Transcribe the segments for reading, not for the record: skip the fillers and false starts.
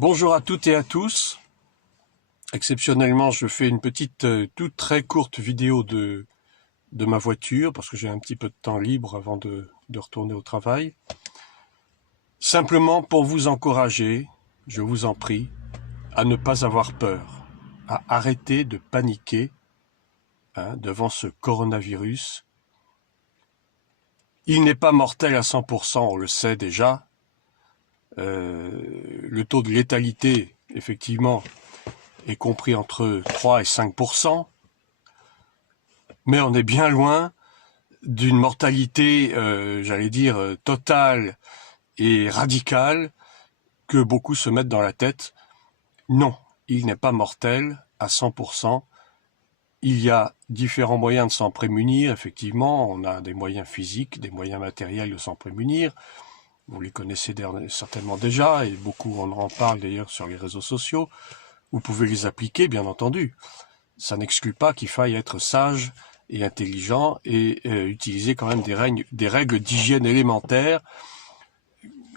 Bonjour à toutes et à tous. Exceptionnellement, je fais une petite, toute très courte vidéo de ma voiture parce que j'ai un petit peu de temps libre avant de retourner au travail. Simplement pour vous encourager, je vous en prie, à ne pas avoir peur, à arrêter de paniquer devant ce coronavirus. Il n'est pas mortel à 100%, on le sait déjà. Le taux de létalité, effectivement, est compris entre 3 et 5%, mais on est bien loin d'une mortalité, j'allais dire, totale et radicale que beaucoup se mettent dans la tête. Non, il n'est pas mortel à 100%. Il y a différents moyens de s'en prémunir, effectivement. On a des moyens physiques, des moyens matériels de s'en prémunir. Vous les connaissez certainement déjà, et beaucoup on en parle d'ailleurs sur les réseaux sociaux. Vous pouvez les appliquer, bien entendu. Ça n'exclut pas qu'il faille être sage et intelligent et utiliser quand même des règles d'hygiène élémentaires,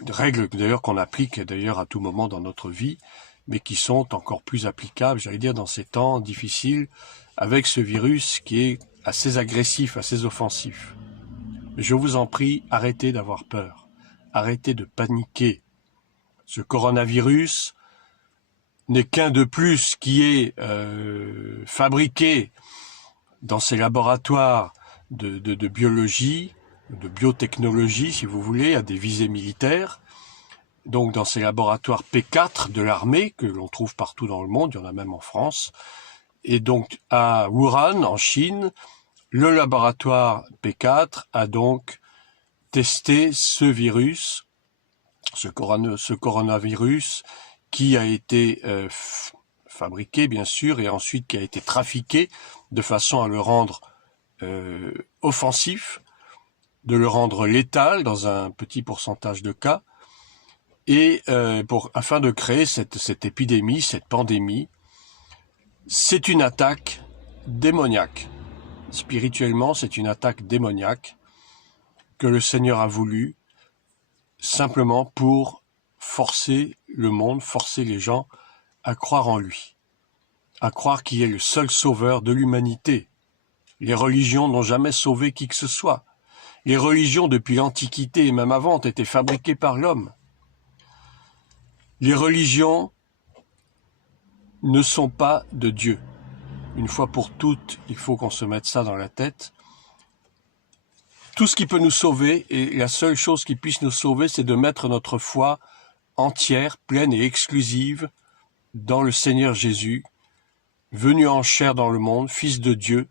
des règles d'ailleurs qu'on applique d'ailleurs à tout moment dans notre vie, mais qui sont encore plus applicables, j'allais dire, dans ces temps difficiles, avec ce virus qui est assez agressif, assez offensif. Je vous en prie, arrêtez d'avoir peur, arrêtez de paniquer. Ce coronavirus n'est qu'un de plus qui est fabriqué dans ces laboratoires de biologie, de biotechnologie, si vous voulez, à des visées militaires. Donc dans ces laboratoires P4 de l'armée, que l'on trouve partout dans le monde, il y en a même en France. Et donc à Wuhan, en Chine, le laboratoire P4 a donc testé ce virus, ce coronavirus, qui a été fabriqué, bien sûr, et ensuite qui a été trafiqué de façon à le rendre offensif, de le rendre létal dans un petit pourcentage de cas, et afin de créer cette épidémie, cette pandémie. C'est une attaque démoniaque. Spirituellement, c'est une attaque démoniaque que le Seigneur a voulu simplement pour forcer le monde, forcer les gens à croire en lui, à croire qu'il est le seul sauveur de l'humanité. Les religions n'ont jamais sauvé qui que ce soit. Les religions, depuis l'Antiquité et même avant, ont été fabriquées par l'homme. Les religions ne sont pas de Dieu. Une fois pour toutes, il faut qu'on se mette ça dans la tête. Tout ce qui peut nous sauver, et la seule chose qui puisse nous sauver, c'est de mettre notre foi entière, pleine et exclusive dans le Seigneur Jésus, venu en chair dans le monde, Fils de Dieu,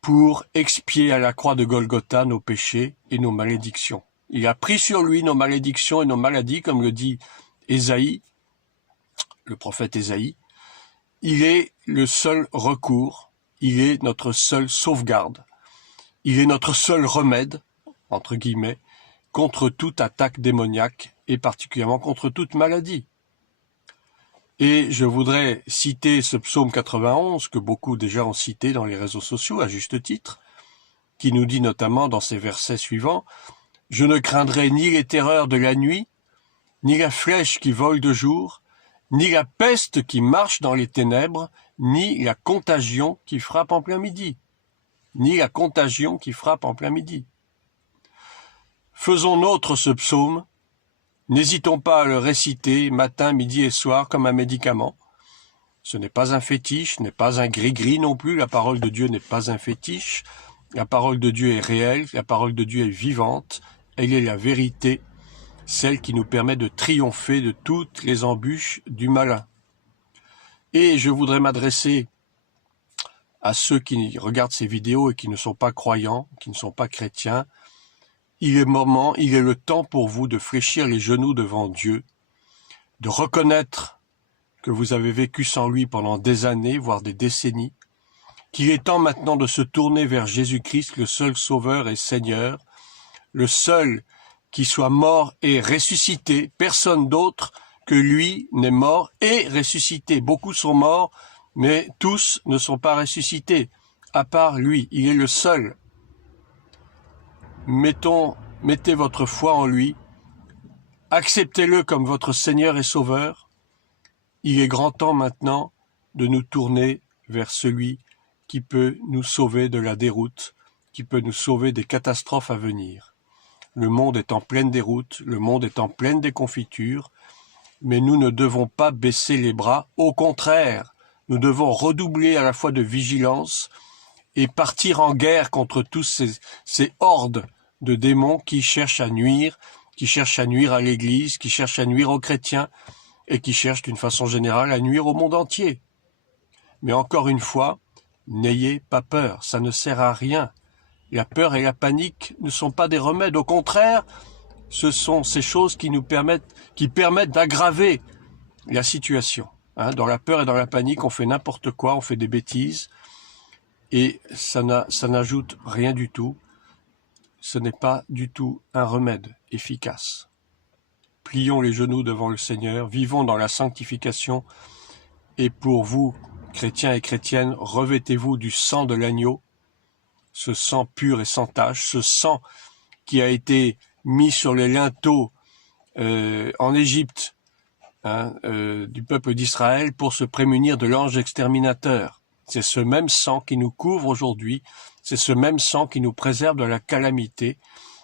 pour expier à la croix de Golgotha nos péchés et nos malédictions. Il a pris sur lui nos malédictions et nos maladies, comme le dit Ésaïe, le prophète Ésaïe. Il est le seul recours, il est notre seule sauvegarde, il est notre seul remède, entre guillemets, contre toute attaque démoniaque et particulièrement contre toute maladie. Et je voudrais citer ce psaume 91, que beaucoup déjà ont cité dans les réseaux sociaux, à juste titre, qui nous dit notamment dans ces versets suivants « Je ne craindrai ni les terreurs de la nuit, ni la flèche qui vole de jour, ni la peste qui marche dans les ténèbres, ni la contagion qui frappe en plein midi. » Ni la contagion qui frappe en plein midi. Faisons nôtre ce psaume, n'hésitons pas à le réciter matin, midi et soir comme un médicament. Ce n'est pas un fétiche, ce n'est pas un gris-gris non plus, la parole de Dieu n'est pas un fétiche, la parole de Dieu est réelle, la parole de Dieu est vivante, elle est la vérité, celle qui nous permet de triompher de toutes les embûches du malin. Et je voudrais m'adresser à ceux qui regardent ces vidéos et qui ne sont pas croyants, qui ne sont pas chrétiens. Il est le temps pour vous de fléchir les genoux devant Dieu, de reconnaître que vous avez vécu sans lui pendant des années, voire des décennies, qu'il est temps maintenant de se tourner vers Jésus-Christ, le seul Sauveur et Seigneur, le seul qui soit mort et ressuscité. Personne d'autre que lui n'est mort et ressuscité. Beaucoup sont morts, mais tous ne sont pas ressuscités, à part lui. Il est le seul. Mettez votre foi en lui, acceptez-le comme votre Seigneur et Sauveur, Il est grand temps maintenant de nous tourner vers celui qui peut nous sauver de la déroute, qui peut nous sauver des catastrophes à venir. Le monde est en pleine déroute, le monde est en pleine déconfiture, mais nous ne devons pas baisser les bras. Au contraire, nous devons redoubler à la fois de vigilance et partir en guerre contre tous ces hordes de démons qui cherchent à nuire à l'Église, qui cherchent à nuire aux chrétiens et qui cherchent d'une façon générale à nuire au monde entier. Mais encore une fois, n'ayez pas peur, ça ne sert à rien. La peur et la panique ne sont pas des remèdes, au contraire, ce sont ces choses qui permettent d'aggraver la situation. Dans la peur et dans la panique, on fait n'importe quoi, on fait des bêtises, et ça n'ajoute rien du tout. Ce n'est pas du tout un remède efficace. Plions les genoux devant le Seigneur, vivons dans la sanctification, et pour vous, chrétiens et chrétiennes, revêtez-vous du sang de l'agneau, ce sang pur et sans tache, ce sang qui a été mis sur les linteaux en Égypte du peuple d'Israël pour se prémunir de l'ange exterminateur. C'est ce même sang qui nous couvre aujourd'hui, c'est ce même sang qui nous préserve de la calamité,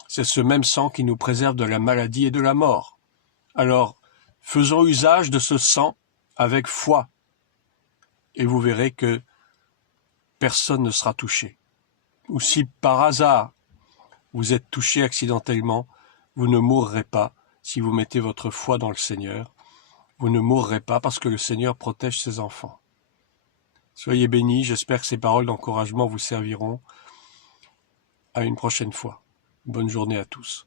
c'est ce même sang qui nous préserve de la maladie et de la mort. Alors, faisons usage de ce sang avec foi, et vous verrez que personne ne sera touché. Ou si par hasard vous êtes touché accidentellement, vous ne mourrez pas si vous mettez votre foi dans le Seigneur. Vous ne mourrez pas parce que le Seigneur protège ses enfants. Soyez bénis, j'espère que ces paroles d'encouragement vous serviront. À une prochaine fois. Bonne journée à tous.